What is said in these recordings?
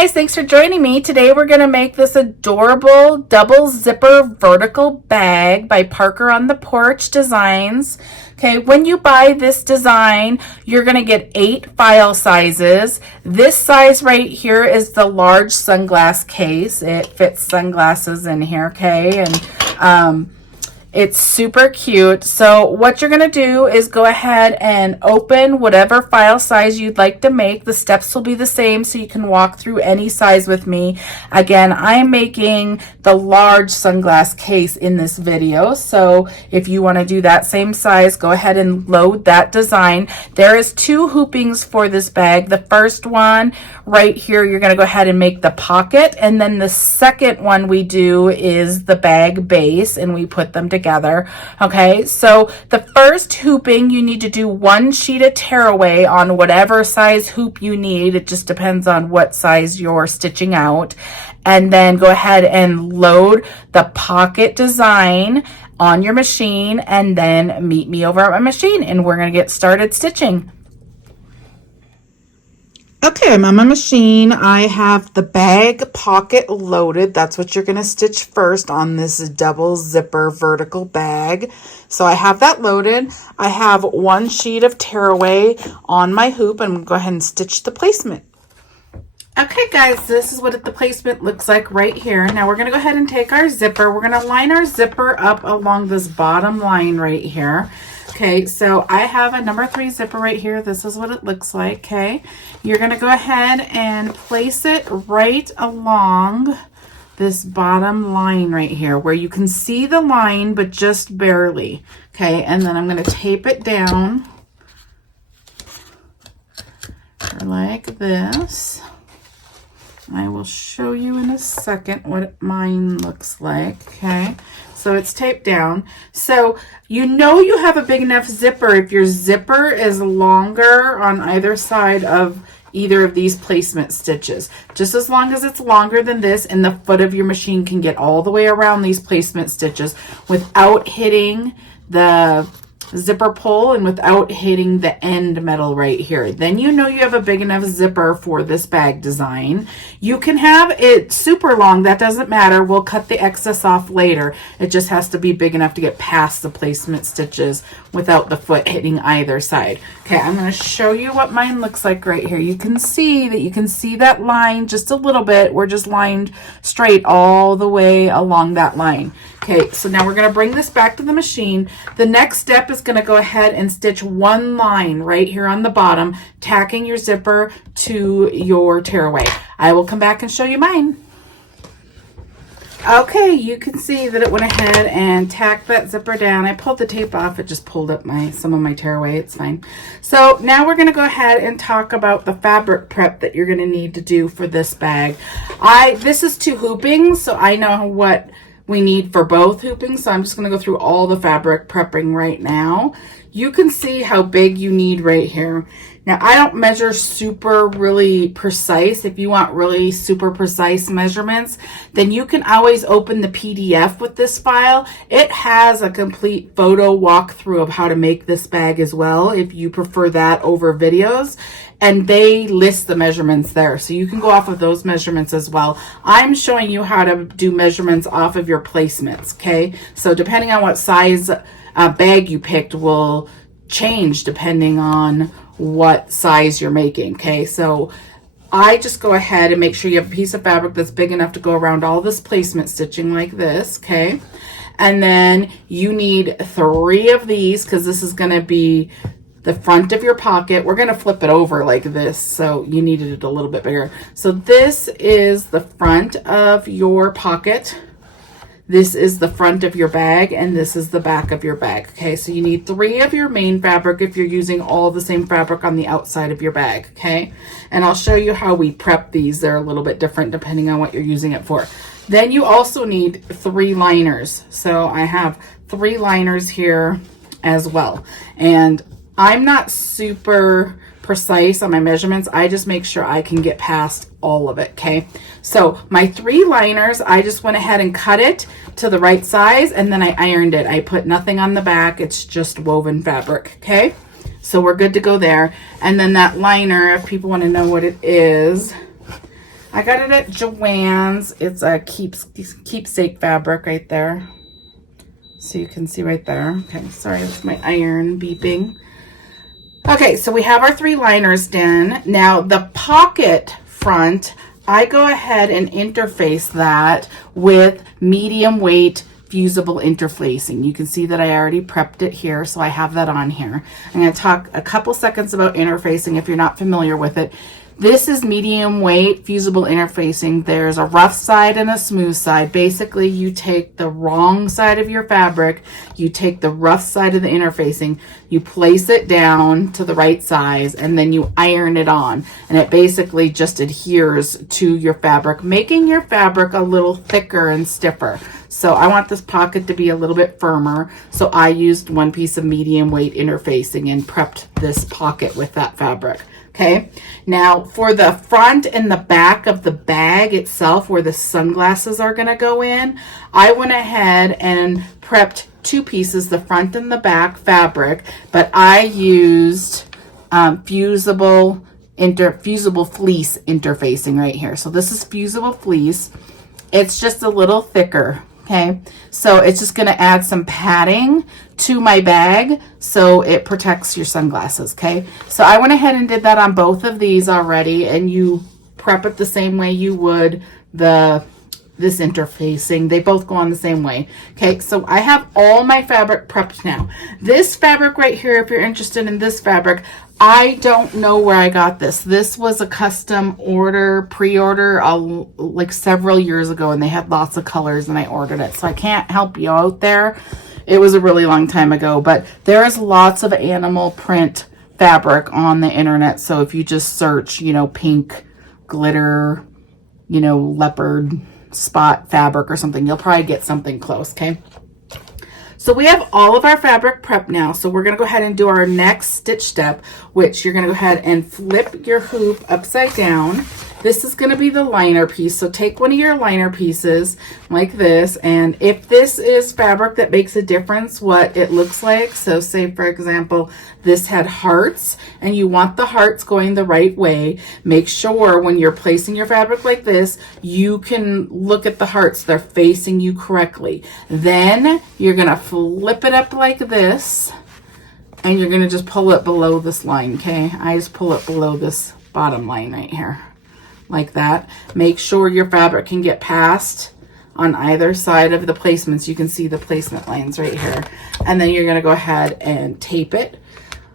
guys, thanks for joining me. Today we're going to make this adorable double zipper vertical bag by Parker on the Porch Designs. Okay, when you buy this design, you're going to get 8 file sizes. This size right here is the large sunglass case. It fits sunglasses in here, okay? And it's super cute. So what you're going to do is go ahead and open whatever file size you'd like to make. The steps will be the same, so you can walk through any size with me. Again, I'm making the large sunglass case in this video. So if you want to do that same size, go ahead and load that design. There is 2 hoopings for this bag. The first one right here, you're going to go ahead and make the pocket. And then the second one we do is the bag base, and we put them together. Okay, so the first hooping, you need to do 1 sheet of tearaway on whatever size hoop you need. It just depends on what size you're stitching out. And then go ahead and load the pocket design on your machine, and then meet me over at my machine, and we're going to get started stitching. Okay, I'm on my machine. I have the bag pocket loaded. That's what you're going to stitch first on this double zipper vertical bag. So I have that loaded. I have 1 sheet of tearaway on my hoop, and I'm going to go ahead and stitch the placement. Okay guys, this is what the placement looks like right here. Now we're going to go ahead and take our zipper. We're going to line our zipper up along this bottom line right here. Okay, so I have a number 3 zipper right here. This is what it looks like, okay? You're going to go ahead and place it right along this bottom line right here where you can see the line, but just barely, okay? And then I'm going to tape it down like this. I will show you in a second what mine looks like, okay? So it's taped down. So you know you have a big enough zipper if your zipper is longer on either side of either of these placement stitches. Just as long as it's longer than this, and the foot of your machine can get all the way around these placement stitches without hitting the zipper pull and without hitting the end metal right here. Then you know you have a big enough zipper for this bag design. You can have it super long, that doesn't matter. We'll cut the excess off later. It just has to be big enough to get past the placement stitches without the foot hitting either side. Okay, I'm going to show you what mine looks like right here. You can see that line just a little bit. We're just lined straight all the way along that line. Okay, so now we're going to bring this back to the machine. The next step is going to go ahead and stitch 1 line right here on the bottom, tacking your zipper to your tearaway. I will come back and show you mine. Okay, you can see that it went ahead and tacked that zipper down. I pulled the tape off. It just pulled up some of my tearaway. It's fine. So now we're going to go ahead and talk about the fabric prep that you're going to need to do for this bag. This is 2 hoopings, so I know what we need for both hoopings, so I'm just going to go through all the fabric prepping right now. You can see how big you need right here. Now, I don't measure really precise. If you want really super precise measurements, then you can always open the PDF with this file. It has a complete photo walkthrough of how to make this bag as well, if you prefer that over videos. And they list the measurements there, so you can go off of those measurements as well. I'm showing you how to do measurements off of your placements, okay? So depending on what size bag you picked will change depending on what size you're making, okay? So I just go ahead and make sure you have a piece of fabric that's big enough to go around all this placement stitching like this, okay? And then you need 3 of these, because this is going to be the front of your pocket. We're going to flip it over like this, so you needed it a little bit bigger. So this is the front of your pocket. This is the front of your bag, and this is the back of your bag. Okay, so you need 3 of your main fabric if you're using all the same fabric on the outside of your bag, okay? And I'll show you how we prep these. They're a little bit different depending on what you're using it for. Then you also need 3 liners. So I have 3 liners here as well. And I'm not super precise on my measurements. I just make sure I can get past all of it, okay? So my 3 liners, I just went ahead and cut it to the right size, and then I ironed it. I put nothing on the back. It's just woven fabric, okay? So we're good to go there. And then that liner, if people want to know what it is, I got it at Joann's. It's a keepsake fabric right there. So you can see right there. Okay, sorry, that's my iron beeping. Okay, so we have our 3 liners done. Now the pocket front, I go ahead and interface that with medium weight fusible interfacing. You can see that I already prepped it here, so I have that on here. I'm going to talk a couple seconds about interfacing if you're not familiar with it. This is medium weight fusible interfacing. There's a rough side and a smooth side. Basically, you take the wrong side of your fabric, you take the rough side of the interfacing, you place it down to the right size, and then you iron it on. And it basically just adheres to your fabric, making your fabric a little thicker and stiffer. So I want this pocket to be a little bit firmer. So I used 1 piece of medium weight interfacing and prepped this pocket with that fabric. Okay, now for the front and the back of the bag itself, where the sunglasses are going to go in, I went ahead and prepped 2 pieces, the front and the back fabric, but I used fusible fleece interfacing right here. So this is fusible fleece. It's just a little thicker. Okay, so it's just going to add some padding to my bag so it protects your sunglasses. Okay, so I went ahead and did that on both of these already, and you prep it the same way you would this interfacing. They both go on the same way. Okay, so I have all my fabric prepped now. This fabric right here, if you're interested in this fabric, I don't know where I got this. This was a custom order, pre-order, like several years ago, and they had lots of colors and I ordered it. So I can't help you out there. It was a really long time ago, but there is lots of animal print fabric on the internet. So if you just search, you know, pink glitter, you know, leopard spot fabric or something, you'll probably get something close. Okay, so we have all of our fabric prepped now, so we're going to go ahead and do our next stitch step, which you're going to go ahead and flip your hoop upside down. This is going to be the liner piece, so take one of your liner pieces like this, and if this is fabric that makes a difference what it looks like, so say for example this had hearts and you want the hearts going the right way, make sure when you're placing your fabric like this you can look at the hearts, they're facing you correctly. Then you're going to flip it up like this and you're going to just pull it below this line. Okay, I just pull it below this bottom line right here like that. Make sure your fabric can get past on either side of the placements. You can see the placement lines right here. And then you're going to go ahead and tape it.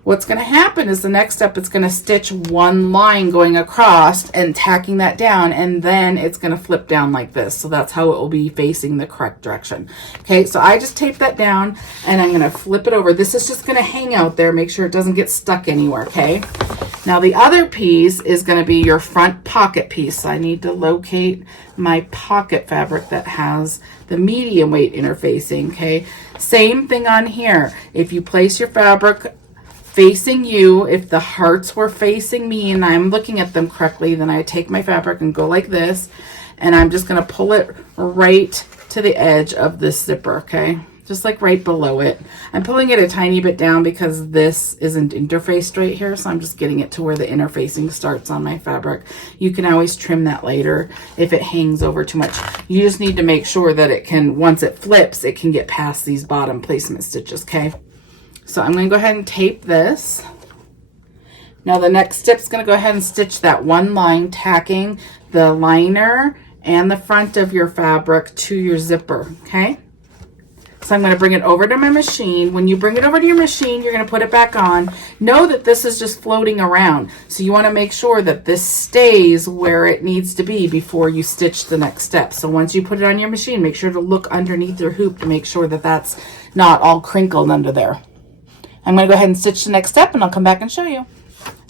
What's going to happen is the next step, it's going to stitch one line going across and tacking that down, and then it's going to flip down like this. So that's how it will be facing the correct direction. Okay, so I just taped that down and I'm going to flip it over. This is just going to hang out there. Make sure it doesn't get stuck anywhere. Okay, now the other piece is going to be your front pocket piece. So I need to locate my pocket fabric that has the medium weight interfacing. Okay, same thing on here. If you place your fabric facing you, if the hearts were facing me and I'm looking at them correctly, then I take my fabric and go like this, and I'm just going to pull it right to the edge of this zipper. Okay, just like right below it. I'm pulling it a tiny bit down because this isn't interfaced right here, so I'm just getting it to where the interfacing starts on my fabric. You can always trim that later if it hangs over too much. You just need to make sure that it can, once it flips, it can get past these bottom placement stitches. Okay, so I'm going to go ahead and tape this. Now the next step is going to go ahead and stitch that one line, tacking the liner and the front of your fabric to your zipper. Okay, so I'm going to bring it over to my machine. When you bring it over to your machine, you're going to put it back on. Know that this is just floating around, so you want to make sure that this stays where it needs to be before you stitch the next step. So once you put it on your machine, make sure to look underneath your hoop to make sure that that's not all crinkled under there. I'm going to go ahead and stitch the next step and I'll come back and show you.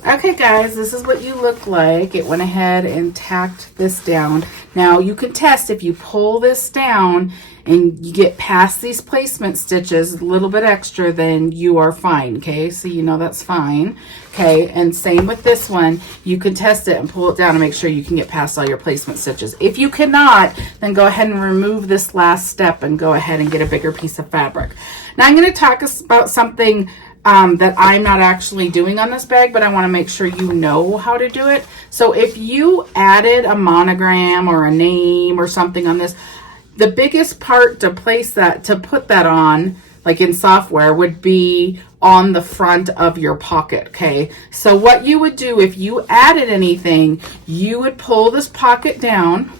Okay guys, this is what you look like. It went ahead and tacked this down. Now you can test if you pull this down and you get past these placement stitches a little bit extra, then you are fine. Okay, so you know that's fine. Okay, and same with this one. You can test it and pull it down and make sure you can get past all your placement stitches. If you cannot, then go ahead and remove this last step and go ahead and get a bigger piece of fabric. Now I'm going to talk about something that I'm not actually doing on this bag, but I want to make sure you know how to do it. So if you added a monogram or a name or something on this, the biggest part to place that, to put that on, like in software, would be on the front of your pocket, okay? So what you would do if you added anything, you would pull this pocket down,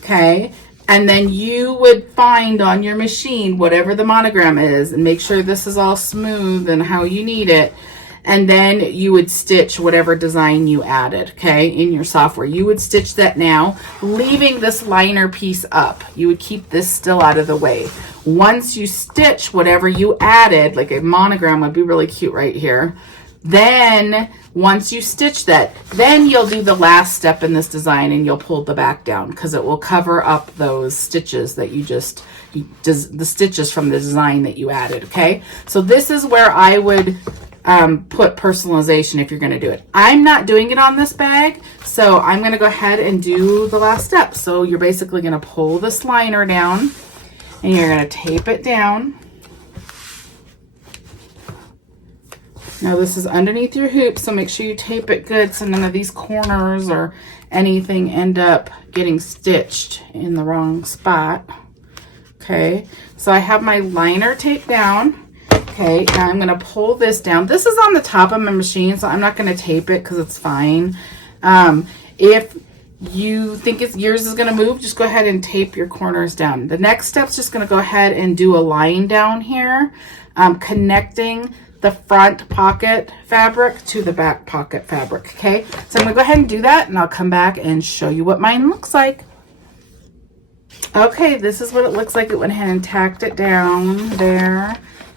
okay? And then you would find on your machine whatever the monogram is and make sure this is all smooth and how you need it. And then you would stitch whatever design you added, okay, in your software. You would stitch that now, leaving this liner piece up. You would keep this still out of the way. Once you stitch whatever you added, like a monogram would be really cute right here. Then once you stitch that, then you'll do the last step in this design and you'll pull the back down because it will cover up those stitches that the stitches from the design that you added, okay? So this is where I would put personalization if you're going to do it. I'm not doing it on this bag, so I'm going to go ahead and do the last step. So you're basically going to pull this liner down and you're going to tape it down. Now this is underneath your hoop, so make sure you tape it good so none of these corners or anything end up getting stitched in the wrong spot. Okay, so I have my liner taped down. Okay, now I'm going to pull this down. This is on the top of my machine, so I'm not going to tape it because it's fine. If you think yours is going to move, just go ahead and tape your corners down. The next step is just going to go ahead and do a line down here, connecting the front pocket fabric to the back pocket fabric. Okay, so I'm going to go ahead and do that, and I'll come back and show you what mine looks like. Okay, this is what it looks like. It went ahead and tacked it down there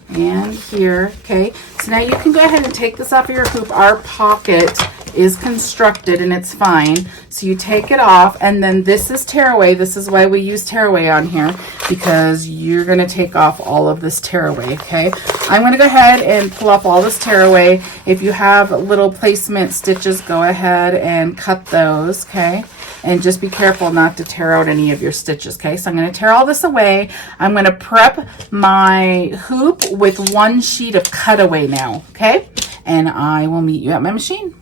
and here. Okay, so now you can go ahead and take this off of your hoop. Our pocket is constructed and it's fine, so you take it off, and then this is tearaway. This is why we use tearaway on here, because you're going to take off all of this tearaway. Okay, I'm going to go ahead and pull off all this tearaway. If you have little placement stitches, go ahead and cut those. Okay, and just be careful not to tear out any of your stitches. Okay, so I'm going to tear all this away. I'm going to prep my hoop with one sheet of cutaway now. Okay, and I will meet you at my machine.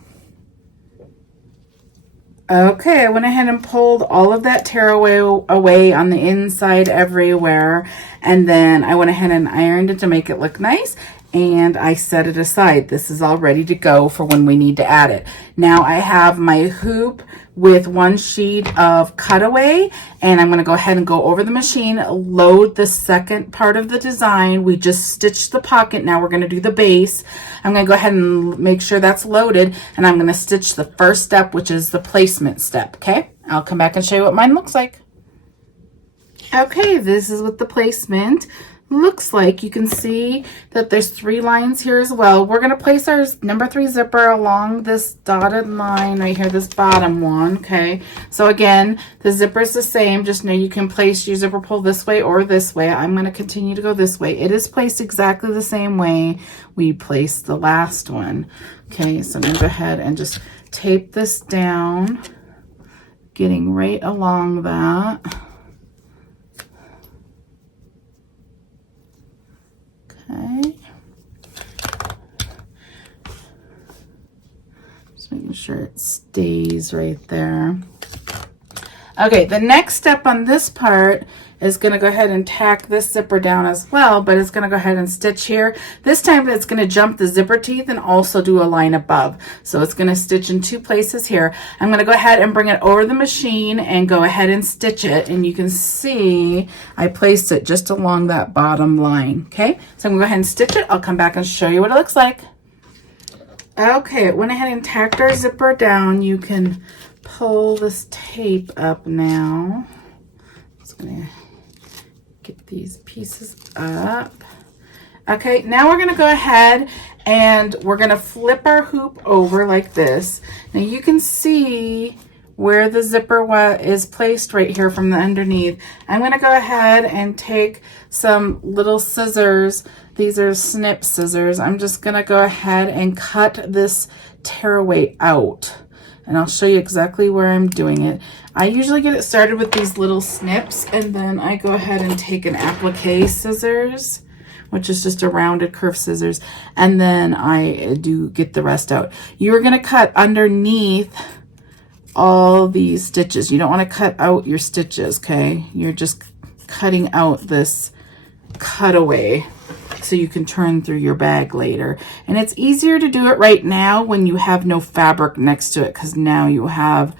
Okay, I went ahead and pulled all of that tearaway away on the inside everywhere, and then I went ahead and ironed it to make it look nice, and I set it aside. This is all ready to go for when we need to add it. Now I have my hoop with one sheet of cutaway, and I'm going to go ahead and go over the machine, load the second part of the design. We just stitched the pocket. Now we're going to do the base. I'm going to go ahead and make sure that's loaded, and I'm going to stitch the first step, which is the placement step. Okay, I'll come back and show you what mine looks like. Okay, this is what the placement looks like. You can see that there's 3 lines here as well. We're going to place our number 3 zipper along this dotted line right here, this bottom one. Okay, so again, the zipper is the same. Just know you can place your zipper pull this way or this way. I'm going to continue to go this way. It is placed exactly the same way we placed the last one. Okay, so I'm going to go ahead and just tape this down, getting right along that. Okay, just making sure it stays right there. Okay, the next step on this part is going to go ahead and tack this zipper down as well, but it's going to go ahead and stitch here. This time it's going to jump the zipper teeth and also do a line above. So it's going to stitch in 2 places here. I'm going to go ahead and bring it over the machine and go ahead and stitch it. And you can see I placed it just along that bottom line. Okay, so I'm going to go ahead and stitch it. I'll come back and show you what it looks like. Okay, it went ahead and tacked our zipper down. You can pull this tape up now. Just going to get these pieces up. Okay, now we're going to go ahead and we're going to flip our hoop over like this. Now you can see where the zipper is placed right here from the underneath. I'm going to go ahead and take some little scissors. These are snip scissors. I'm just going to go ahead and cut this tearaway out. And I'll show you exactly where I'm doing it. I usually get it started with these little snips, and then I go ahead and take an applique scissors, which is just a rounded curved scissors. And then I do get the rest out. You're going to cut underneath all these stitches. You don't want to cut out your stitches, okay? You're just cutting out this cutaway so you can turn through your bag later. And it's easier to do it right now when you have no fabric next to it, because now you have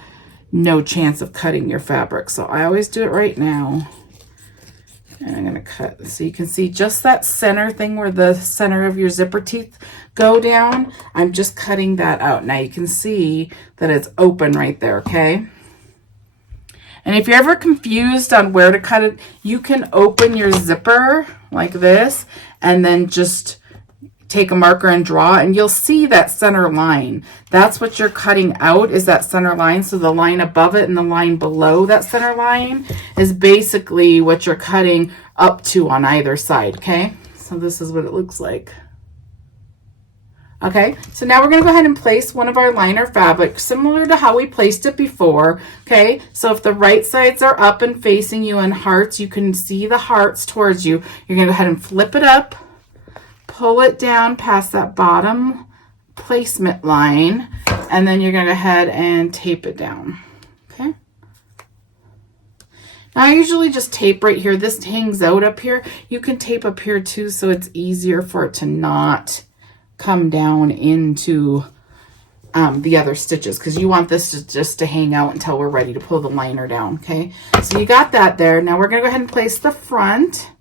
no chance of cutting your fabric. So I always do it right now. And I'm going to cut so you can see just that center thing where the center of your zipper teeth go down. I'm just cutting that out. Now you can see that it's open right there, okay? And if you're ever confused on where to cut it, you can open your zipper like this and then just take a marker and draw, and you'll see that center line. That's what you're cutting out, is that center line. So the line above it and the line below that center line is basically what you're cutting up to on either side, okay? So this is what it looks like. Okay, so now we're going to go ahead and place one of our liner fabric similar to how we placed it before. Okay, so if the right sides are up and facing you in hearts, you can see the hearts towards you. You're going to go ahead and flip it up, pull it down past that bottom placement line, and then you're going to go ahead and tape it down. Okay. Now I usually just tape right here. This hangs out up here. You can tape up here too, so it's easier for it to not come down into the other stitches, because you want this just to hang out until we're ready to pull the liner down. Okay, so you got that there. Now we're going to go ahead and place the front,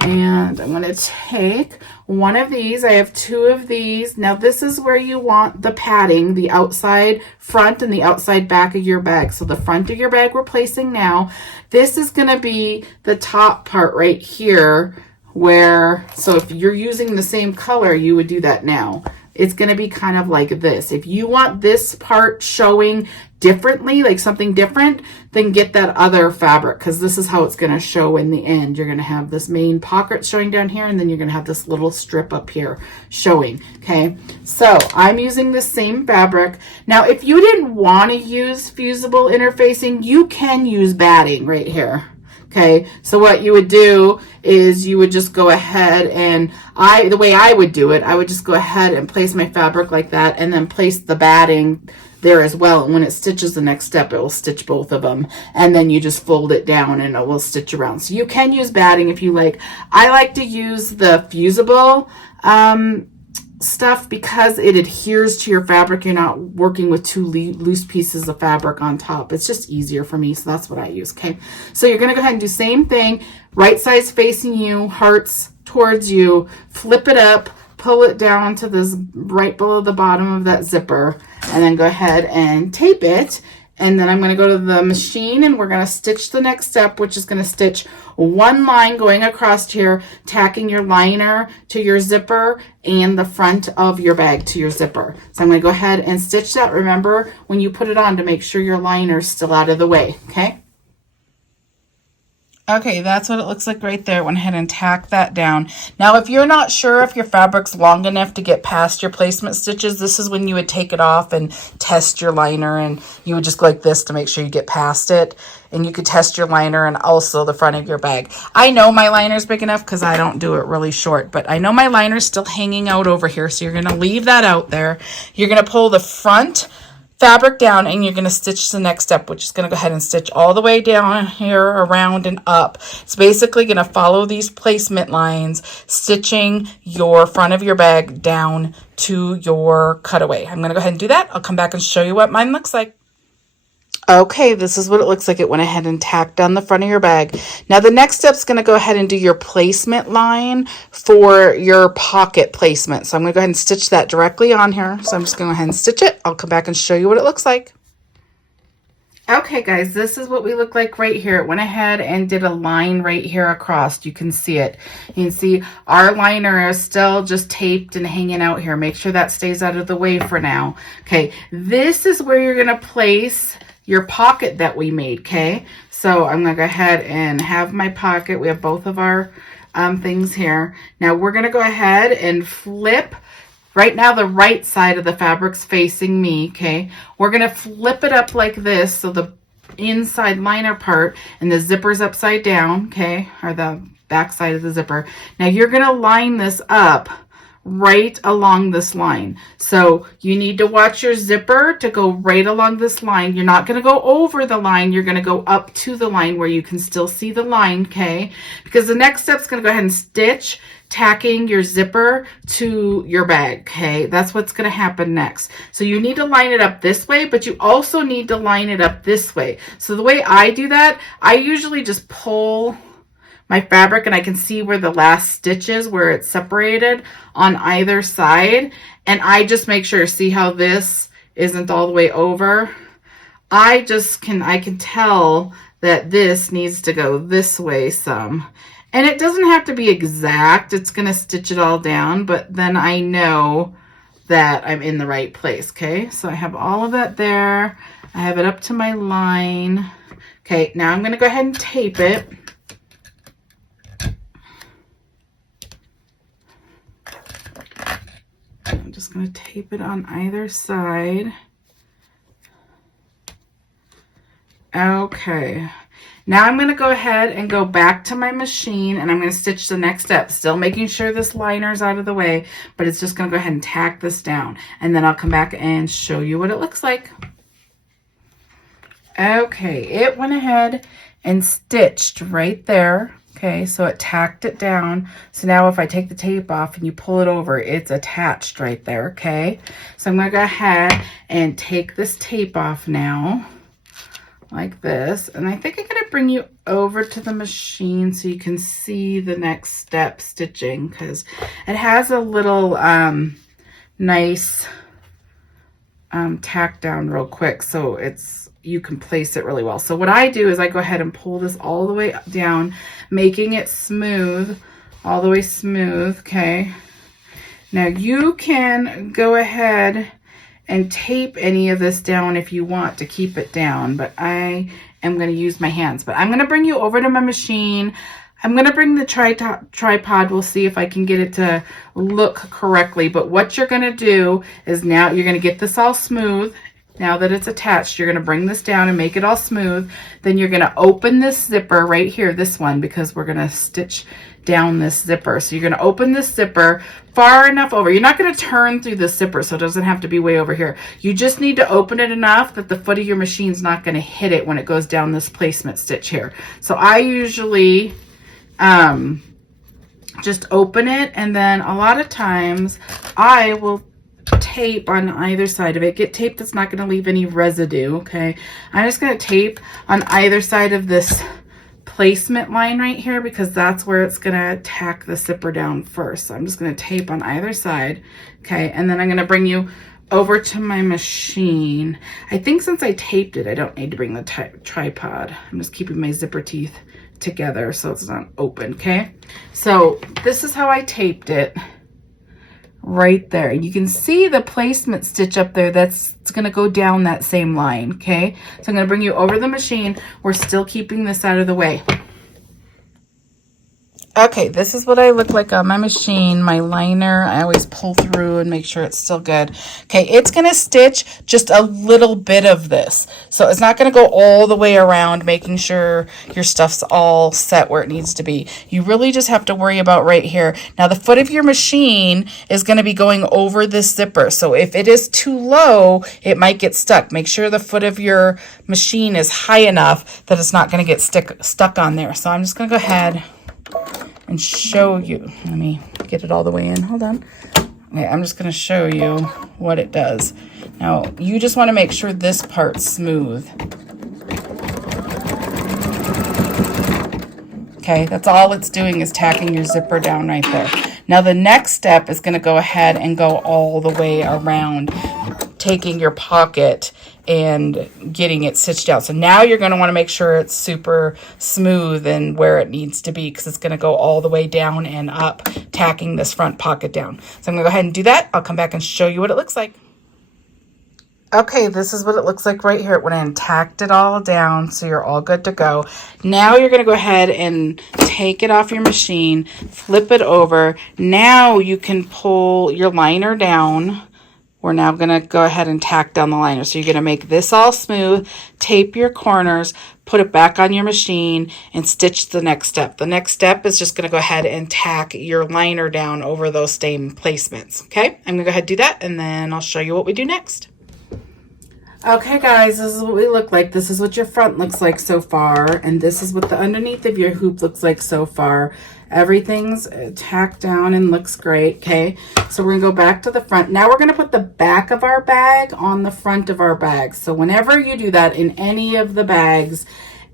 and I'm going to take one of these. I have two of these. Now this is where you want the padding, the outside front and the outside back of your bag. So the front of your bag we're placing now. This is going to be the top part right here, where, so if you're using the same color, you would do that now. It's going to be kind of like this. If you want this part showing differently, like something different, then get that other fabric, because this is how it's going to show in the end. You're going to have this main pocket showing down here, and then you're going to have this little strip up here showing. Okay, so I'm using the same fabric. Now, if you didn't want to use fusible interfacing, you can use batting right here. Okay, so what you would do is you would just go ahead and the way I would do it, I would just go ahead and place my fabric like that, and then place the batting there as well. And when it stitches the next step, it will stitch both of them, and then you just fold it down and it will stitch around. So you can use batting if you like. I like to use the fusible stuff because it adheres to your fabric. You're not working with two loose pieces of fabric on top. It's just easier for me, so that's what I use. Okay, so you're going to go ahead and do same thing, right side's facing you, hearts towards you, flip it up, pull it down to this right below the bottom of that zipper, and then go ahead and tape it. And then I'm going to go to the machine, and we're going to stitch the next step, which is going to stitch one line going across here, tacking your liner to your zipper and the front of your bag to your zipper. So I'm going to go ahead and stitch that. Remember, when you put it on, to make sure your liner is still out of the way. Okay. Okay, that's what it looks like right there. Went ahead and tack that down. Now, if you're not sure if your fabric's long enough to get past your placement stitches, this is when you would take it off and test your liner, and you would just go like this to make sure you get past it. And you could test your liner and also the front of your bag. I know my liner's big enough because I don't do it really short, but I know my liner's still hanging out over here, so you're going to leave that out there. You're going to pull the front fabric down, and you're going to stitch the next step, which is going to go ahead and stitch all the way down here, around and up. It's basically going to follow these placement lines, stitching your front of your bag down to your cutaway. I'm going to go ahead and do that. I'll come back and show you what mine looks like. Okay, this is what it looks like. It went ahead and tacked down the front of your bag. Now the next step is going to go ahead and do your placement line for your pocket placement. So I'm going to go ahead and stitch that directly on here. So I'm just going to go ahead and stitch it. I'll come back and show you what it looks like. Okay guys, this is what we look like right here. It went ahead and did a line right here across. You can see it. You can see our liner is still just taped and hanging out here. Make sure that stays out of the way for now. Okay, this is where you're going to place your pocket that we made. Okay, so I'm going to go ahead and have my pocket. We have both of our things here. Now we're going to go ahead and flip. Right now the right side of the fabric's facing me. Okay, we're going to flip it up like this, so the inside liner part and the zipper's upside down. Okay, or the back side of the zipper. Now you're going to line this up right along this line. So you need to watch your zipper to go right along this line. You're not going to go over the line. You're going to go up to the line where you can still see the line, okay? Because the next step is going to go ahead and stitch, tacking your zipper to your bag, okay? That's what's going to happen next. So you need to line it up this way, but you also need to line it up this way. So the way I do that, I usually just pull my fabric and I can see where the last stitch is, where it's separated on either side. And I just make sure, see how this isn't all the way over? I can tell that this needs to go this way some. And it doesn't have to be exact. It's going to stitch it all down, but then I know that I'm in the right place, okay? So I have all of that there. I have it up to my line. Okay, now I'm going to go ahead and tape it. I'm just going to tape it on either side. Okay. Now I'm going to go ahead and go back to my machine and I'm going to stitch the next step, still making sure this liner's out of the way, but it's just going to go ahead and tack this down. And then I'll come back and show you what it looks like. Okay, it went ahead and stitched right there. Okay, so it tacked it down. So now if I take the tape off and you pull it over, it's attached right there, okay? So I'm going to go ahead and take this tape off now, like this. And I think I'm going to bring you over to the machine so you can see the next step stitching, because it has a little nice tack down real quick, so you can place it really well. So what I do is I go ahead and pull this all the way down, making it smooth, all the way smooth, okay? Now you can go ahead and tape any of this down if you want to keep it down, but I am going to use my hands. But I'm going to bring you over to my machine. I'm going to bring the tripod. We'll see if I can get it to look correctly. But what you're going to do is now you're going to get this all smooth. Now that it's attached, you're going to bring this down and make it all smooth. Then you're going to open this zipper right here, this one, because we're going to stitch down this zipper. So you're going to open this zipper far enough over. You're not going to turn through the zipper, so it doesn't have to be way over here. You just need to open it enough that the foot of your machine's not going to hit it when it goes down this placement stitch here. So I usually just open it, and then a lot of times I will tape on either side of it. Get tape that's not going to leave any residue, okay? I'm just going to tape on either side of this placement line right here because that's where it's going to tack the zipper down first. So I'm just going to tape on either side, okay? And then I'm going to bring you over to my machine. I think since I taped it, I don't need to bring the tripod. I'm just keeping my zipper teeth together so it's not open, okay? So this is how I taped it. Right there. You can see the placement stitch up there. It's going to go down that same line, okay? So I'm going to bring you over the machine. We're still keeping this out of the way. Okay, this is what I look like on my machine. My liner, I always pull through and make sure it's still good. Okay, it's going to stitch just a little bit of this. So it's not going to go all the way around, making sure your stuff's all set where it needs to be. You really just have to worry about right here. Now, the foot of your machine is going to be going over this zipper. So if it is too low, it might get stuck. Make sure the foot of your machine is high enough that it's not going to get stuck on there. So I'm just going to go ahead and show you. Let me get it all the way in. Hold on. Okay, I'm just going to show you what it does. Now, you just want to make sure this part's smooth. Okay, that's all it's doing is tacking your zipper down right there. Now, the next step is going to go ahead and go all the way around, taking your pocket and getting it stitched down. So now you're going to want to make sure it's super smooth and where it needs to be because it's going to go all the way down and up, tacking this front pocket down. So I'm going to go ahead and do that. I'll come back and show you what it looks like. Okay, this is what it looks like right here. It went in and tacked it all down, so you're all good to go. Now you're going to go ahead and take it off your machine, flip it over. Now you can pull your liner down we're now going to go ahead and tack down the liner. So you're going to make this all smooth, tape your corners, put it back on your machine, and stitch the next step. The next step is just going to go ahead and tack your liner down over those same placements. Okay, I'm going to go ahead and do that, and then I'll show you what we do next. Okay guys, this is what we look like. This is what your front looks like so far, and this is what the underneath of your hoop looks like so far. Everything's tacked down and looks great. Okay, so we're gonna go back to the front. Now we're gonna put the back of our bag on the front of our bag. So whenever you do that in any of the bags,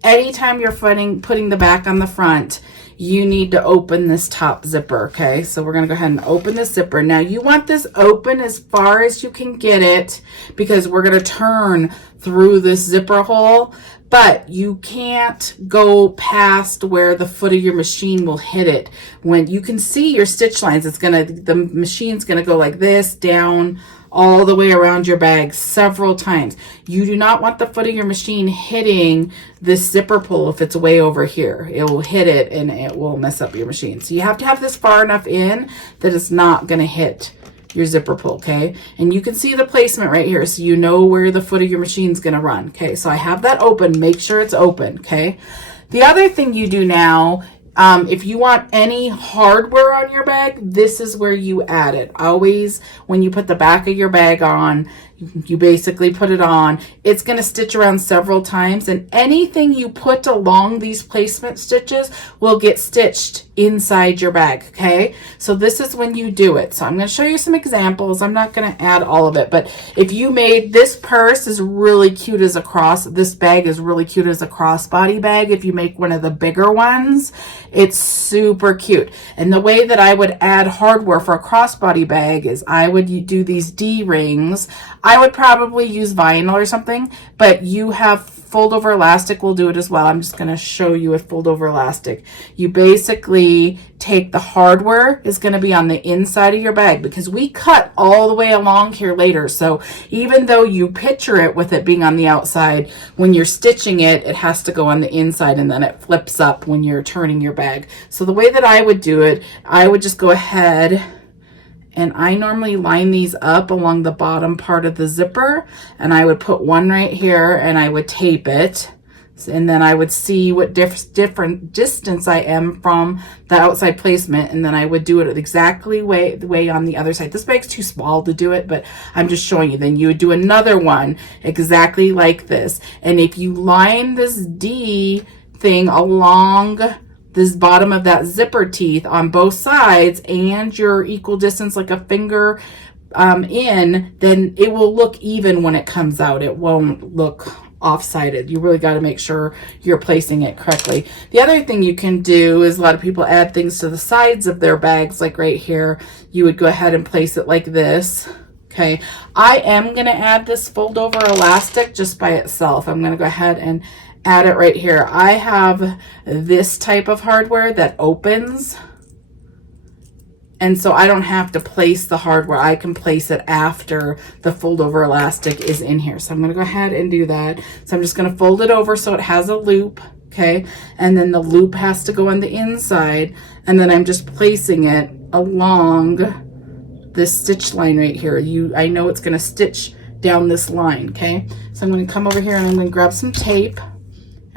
anytime you're putting the back on the front, you need to open this top zipper. Okay, so we're gonna go ahead and open the zipper. Now you want this open as far as you can get it, because we're gonna turn through this zipper hole, but you can't go past where the foot of your machine will hit it. When you can see your stitch lines, the machine's gonna go like this, down, all the way around your bag several times. You do not want the foot of your machine hitting this zipper pull if it's way over here. It will hit it and it will mess up your machine. So you have to have this far enough in that it's not going to hit your zipper pull, okay? And you can see the placement right here, so you know where the foot of your machine is going to run, okay? So I have that open. Make sure it's open, okay? The other thing you do now, if you want any hardware on your bag, this is where you add it. Always, when you put the back of your bag on, you basically put it on. It's going to stitch around several times, and anything you put along these placement stitches will get stitched inside your bag, okay? So this is when you do it. So I'm going to show you some examples. I'm not going to add all of it, but if you made this purse is really cute as a this bag is really cute as a crossbody bag. If you make one of the bigger ones, it's super cute. And the way that I would add hardware for a crossbody bag is I would do these D-rings. I would probably use vinyl or something, but you have fold over elastic will do it as well. I'm just going to show you a fold over elastic. You basically take the hardware is going to be on the inside of your bag, because we cut all the way along here later. So even though you picture it with it being on the outside, when you're stitching it, it has to go on the inside, and then it flips up when you're turning your bag. So the way that I would do it, I would just go ahead and I normally line these up along the bottom part of the zipper, and I would put one right here and I would tape it. And then I would see what different distance I am from the outside placement, and then I would do it exactly the way on the other side. This bag's too small to do it, but I'm just showing you. Then you would do another one exactly like this. And if you line this D thing along this bottom of that zipper teeth on both sides, and your equal distance like a finger in, then it will look even when it comes out. It won't look off-sided. You really got to make sure you're placing it correctly. The other thing you can do is, a lot of people add things to the sides of their bags, like right here. You would go ahead and place it like this. Okay, I am going to add this fold over elastic just by itself. I'm going to go ahead and add it right here. I have this type of hardware that opens, and so I don't have to place the hardware. I can place it after the fold over elastic is in here. So I'm going to go ahead and do that. So I'm just going to fold it over so it has a loop, okay? And then the loop has to go on the inside, and then I'm just placing it along this stitch line right here. I know it's going to stitch down this line, okay? So I'm going to come over here and I'm going to grab some tape,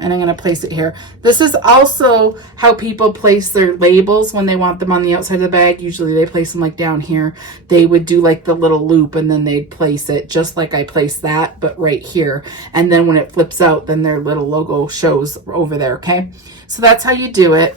and I'm going to place it here. This is also how people place their labels when they want them on the outside of the bag. Usually they place them like down here. They would do like the little loop, and then they'd place it just like I placed that, but right here. And then when it flips out, then their little logo shows over there, okay? So that's how you do it.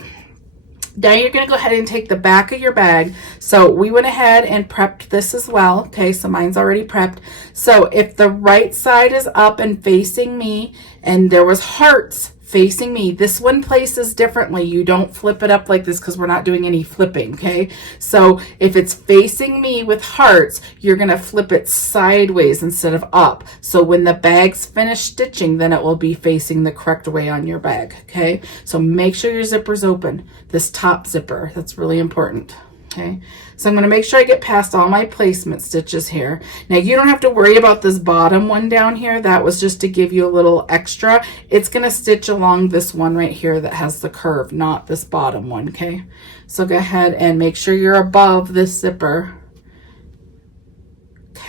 Now you're going to go ahead and take the back of your bag. So we went ahead and prepped this as well. Okay, so mine's already prepped. So if the right side is up and facing me, and there was hearts facing me, this one places differently. You don't flip it up like this because we're not doing any flipping, okay? So if it's facing me with hearts, you're going to flip it sideways instead of up. So when the bag's finished stitching, then it will be facing the correct way on your bag, okay? So make sure your zipper's open, this top zipper. That's really important. Okay, so I'm going to make sure I get past all my placement stitches here. Now you don't have to worry about this bottom one down here. That was just to give you a little extra. It's going to stitch along this one right here that has the curve, not this bottom one, okay? So go ahead and make sure you're above this zipper.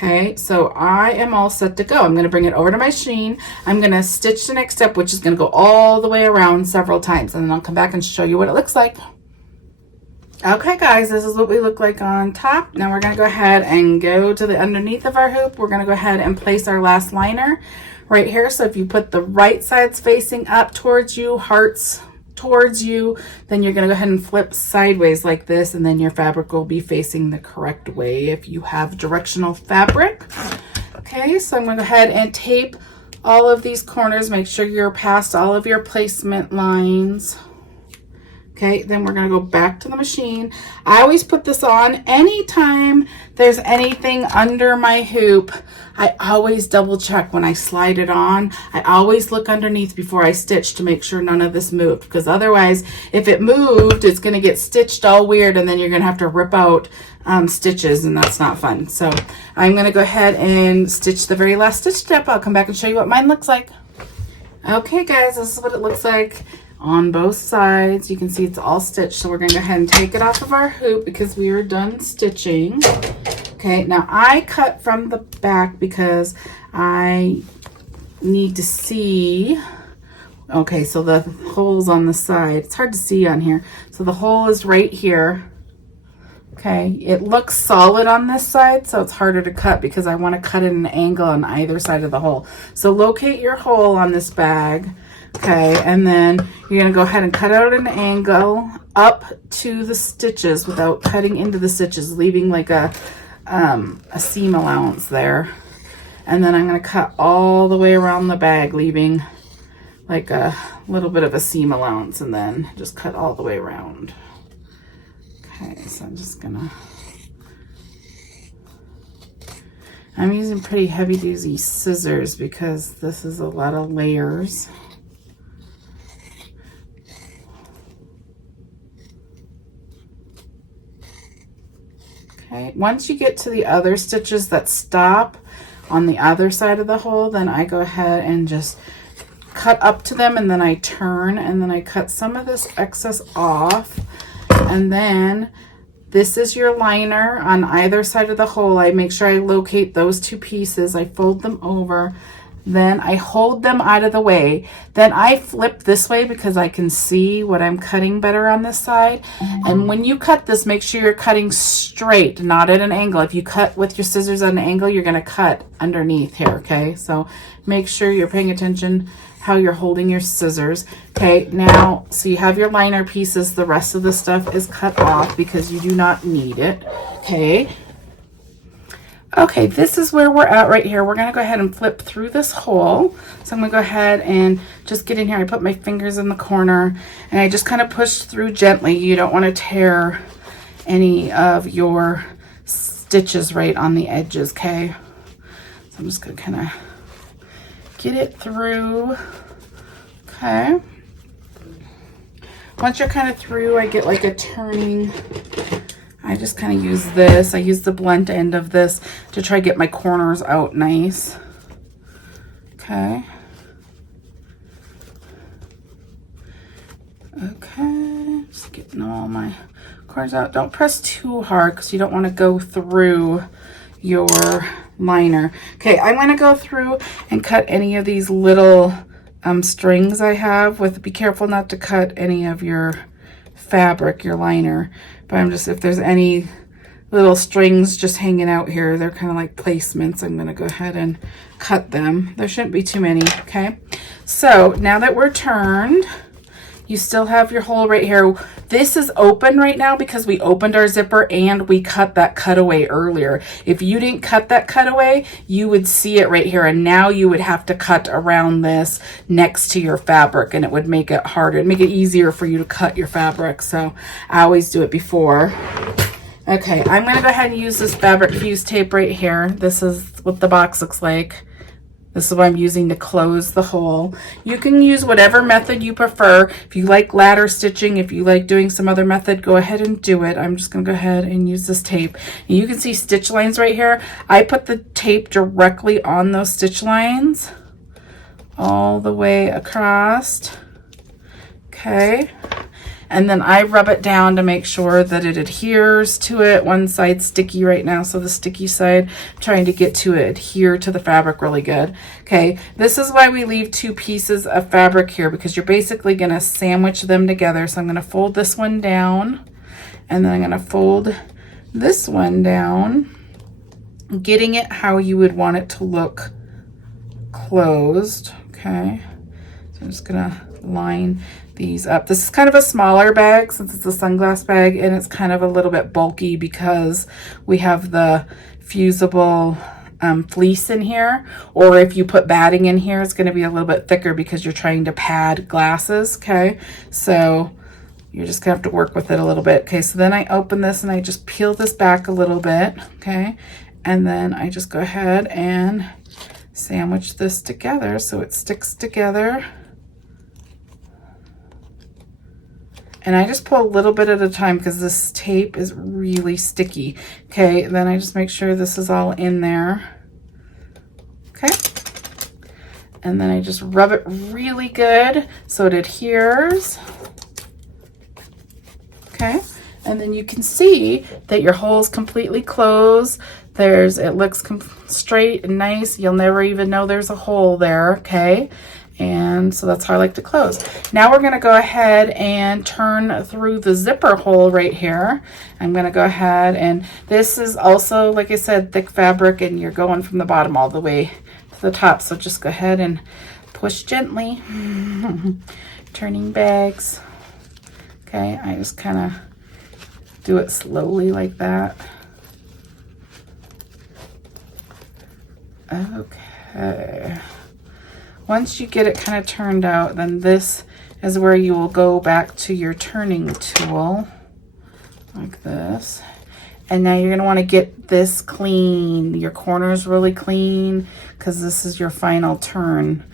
Okay, so I am all set to go. I'm going to bring it over to my machine. I'm going to stitch the next step, which is going to go all the way around several times, and then I'll come back and show you what it looks like. Okay guys, this is what we look like on top. Now we're going to go ahead and go to the underneath of our hoop. We're going to go ahead and place our last liner right here. So if you put the right sides facing up towards you, hearts towards you, then you're going to go ahead and flip sideways like this, and then your fabric will be facing the correct way if you have directional fabric. Okay, so I'm going to go ahead and tape all of these corners. Make sure you're past all of your placement lines. Okay, then we're going to go back to the machine. I always put this on anytime there's anything under my hoop. I always double check when I slide it on. I always look underneath before I stitch to make sure none of this moved, because otherwise if it moved, it's going to get stitched all weird, and then you're going to have to rip out stitches, and that's not fun. So I'm going to go ahead and stitch the very last stitch step. I'll come back and show you what mine looks like. Okay guys, this is what it looks like on both sides. You can see it's all stitched, so we're going to go ahead and take it off of our hoop because we are done stitching. Okay, now I cut from the back because I need to see. Okay, so the hole's on the side. It's hard to see on here. So the hole is right here. Okay, it looks solid on this side, so it's harder to cut because I want to cut at an angle on either side of the hole. So locate your hole on this bag. Okay, and then you're going to go ahead and cut out an angle up to the stitches without cutting into the stitches, leaving like a seam allowance there. And then I'm going to cut all the way around the bag, leaving like a little bit of a seam allowance, and then just cut all the way around. Okay, so I'm just going to... I'm using pretty heavy-duty scissors because this is a lot of layers. Okay, once you get to the other stitches that stop on the other side of the hole, then I go ahead and just cut up to them, and then I turn, and then I cut some of this excess off. And then this is your liner on either side of the hole. I make sure I locate those two pieces. I fold them over. Then I hold them out of the way. Then I flip this way because I can see what I'm cutting better on this side. And when you cut this, make sure you're cutting straight, not at an angle. If you cut with your scissors at an angle, you're going to cut underneath here, okay? So make sure you're paying attention how you're holding your scissors. Okay, now, so you have your liner pieces. The rest of the stuff is cut off because you do not need it, okay? Okay, this is where we're at right here. We're going to go ahead and flip through this hole. So I'm going to go ahead and just get in here. I put my fingers in the corner, and I just kind of push through gently. You don't want to tear any of your stitches right on the edges, okay? So I'm just going to kind of get it through. Okay. Once you're kind of through, I get like a turning. I just kind of use this. I use the blunt end of this to try to get my corners out nice. Okay. Okay, just getting all my corners out. Don't press too hard because you don't want to go through your liner. Okay, I'm going to go through and cut any of these little strings I have with. Be careful not to cut any of your fabric, your liner. But I'm just, if there's any little strings just hanging out here, they're kind of like placements. I'm going to go ahead and cut them. There shouldn't be too many, okay? So now that we're turned, you still have your hole right here. This is open right now because we opened our zipper and we cut that cutaway earlier. If you didn't cut that cutaway, you would see it right here, and now you would have to cut around this next to your fabric, and it would make it harder. It'd make it easier for you to cut your fabric, so I always do it before. Okay, I'm going to go ahead and use this fabric fuse tape right here. This is what the box looks like. This is what I'm using to close the hole. You can use whatever method you prefer. If you like ladder stitching, if you like doing some other method, go ahead and do it. I'm just going to go ahead and use this tape. And you can see stitch lines right here. I put the tape directly on those stitch lines all the way across. Okay. and then I rub it down to make sure that it adheres to it. One side's sticky right now, so the sticky side, I'm trying to get to adhere to the fabric really good. Okay, this is why we leave 2 pieces of fabric here, because you're basically going to sandwich them together. So I'm going to fold this one down, and then I'm going to fold this one down, getting it how you would want it to look closed. Okay, so I'm just going to line these up. This is kind of a smaller bag since it's a sunglass bag, and it's kind of a little bit bulky because we have the fusible fleece in here, or if you put batting in here, it's going to be a little bit thicker because you're trying to pad glasses. Okay, so you're just gonna have to work with it a little bit. Okay, so then I open this and I just peel this back a little bit. Okay, and then I just go ahead and sandwich this together so it sticks together. And I just pull a little bit at a time because this tape is really sticky. Okay, then I just make sure this is all in there. Okay, and then I just rub it really good so it adheres. Okay, and then you can see that your hole is completely closed. It looks straight and nice. You'll never even know there's a hole there. Okay, and so that's how I like to close. Now we're going to go ahead and turn through the zipper hole right here. I'm going to go ahead, and this is also, like I said, thick fabric, and you're going from the bottom all the way to the top. So just go ahead and push gently. Turning bags. Okay, I just kind of do it slowly like that. Okay. Once you get it kind of turned out, then this is where you will go back to your turning tool, like this. And now you're going to want to get this clean, your corners really clean, because this is your final turn.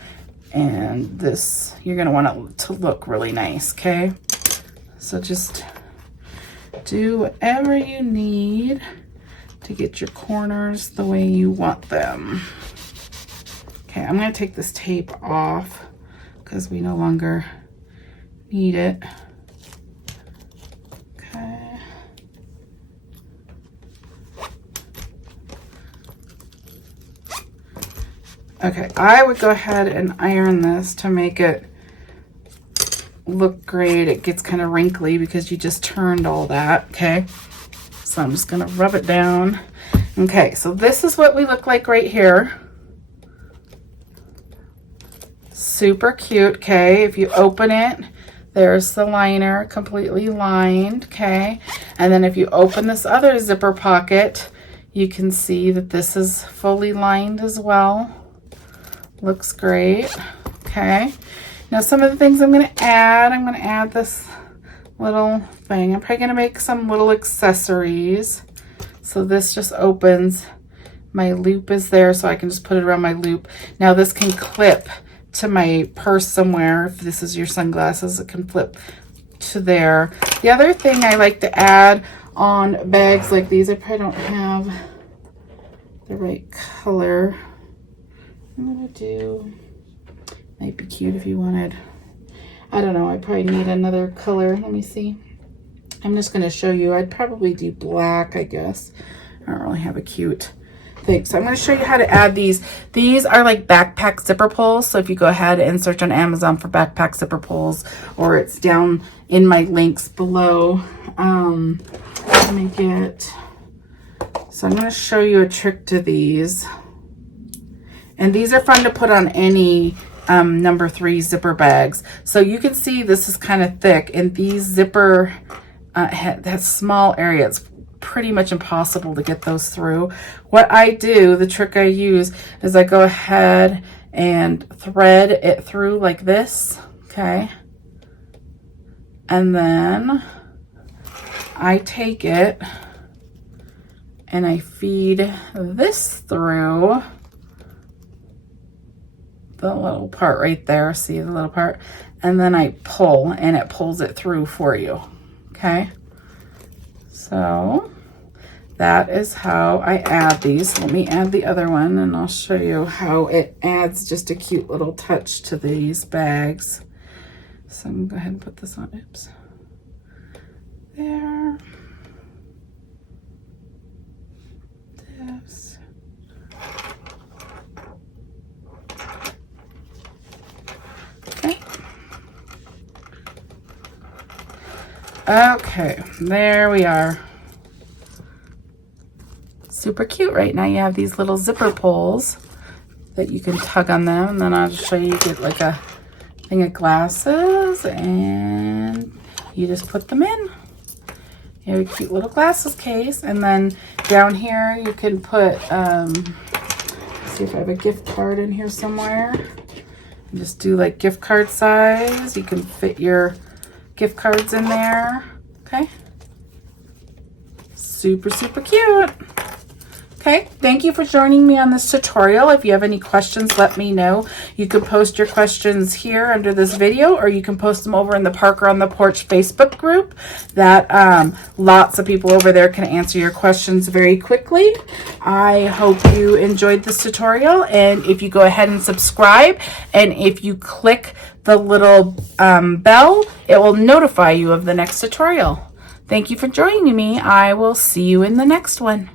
And this, you're going to want it to look really nice, okay? So just do whatever you need to get your corners the way you want them. Okay, I'm going to take this tape off because we no longer need it. Okay. Okay, I would go ahead and iron this to make it look great. It gets kind of wrinkly because you just turned all that. Okay, so I'm just going to rub it down. Okay, so this is what we look like right here. Super cute. Okay, if you open it, there's the liner completely lined. Okay, and then if you open this other zipper pocket, you can see that this is fully lined as well. Looks great. Okay, now some of the things I'm going to add this little thing. I'm probably going to make some little accessories. So this just opens, my loop is there, so I can just put it around my loop. Now this can clip to my purse somewhere. If this is your sunglasses, it can flip to there. The other thing I like to add on bags like these, I probably don't have the right color. I'm going to do, might be cute if you wanted, I don't know, I probably need another color. Let me see. I'm just going to show you. I'd probably do black, I guess. I don't really have a cute thing. So I'm going to show you how to add these. These are like backpack zipper pulls. So if you go ahead and search on Amazon for backpack zipper pulls, or it's down in my links below. Let me get, so I'm going to show you a trick to these. And these are fun to put on any number 3 zipper bags. So you can see this is kind of thick, and these zipper that small area, it's pretty much impossible to get those through. What I do, the trick I use, is I go ahead and thread it through like this, okay? And then I take it and I feed this through the little part right there. See the little part? And then I pull, and it pulls it through for you. Okay, so that is how I add these. Let me add the other one, and I'll show you how it adds just a cute little touch to these bags. So I'm gonna go ahead and put this on. Oops. there. This. Okay. Okay, there we are. Super cute. Right now you have these little zipper pulls that you can tug on them, and then I'll just show you. You get like a thing of glasses and you just put them in. You have a cute little glasses case, and then down here you can put see if I have a gift card in here somewhere. Just do like gift card size. You can fit your gift cards in there. Okay, super cute. Okay, thank you for joining me on this tutorial. If you have any questions, let me know. You can post your questions here under this video, or you can post them over in the Parker on the Porch Facebook group. That lots of people over there can answer your questions very quickly. I hope you enjoyed this tutorial, and if you go ahead and subscribe, and if you click the little bell, it will notify you of the next tutorial. Thank you for joining me. I will see you in the next one.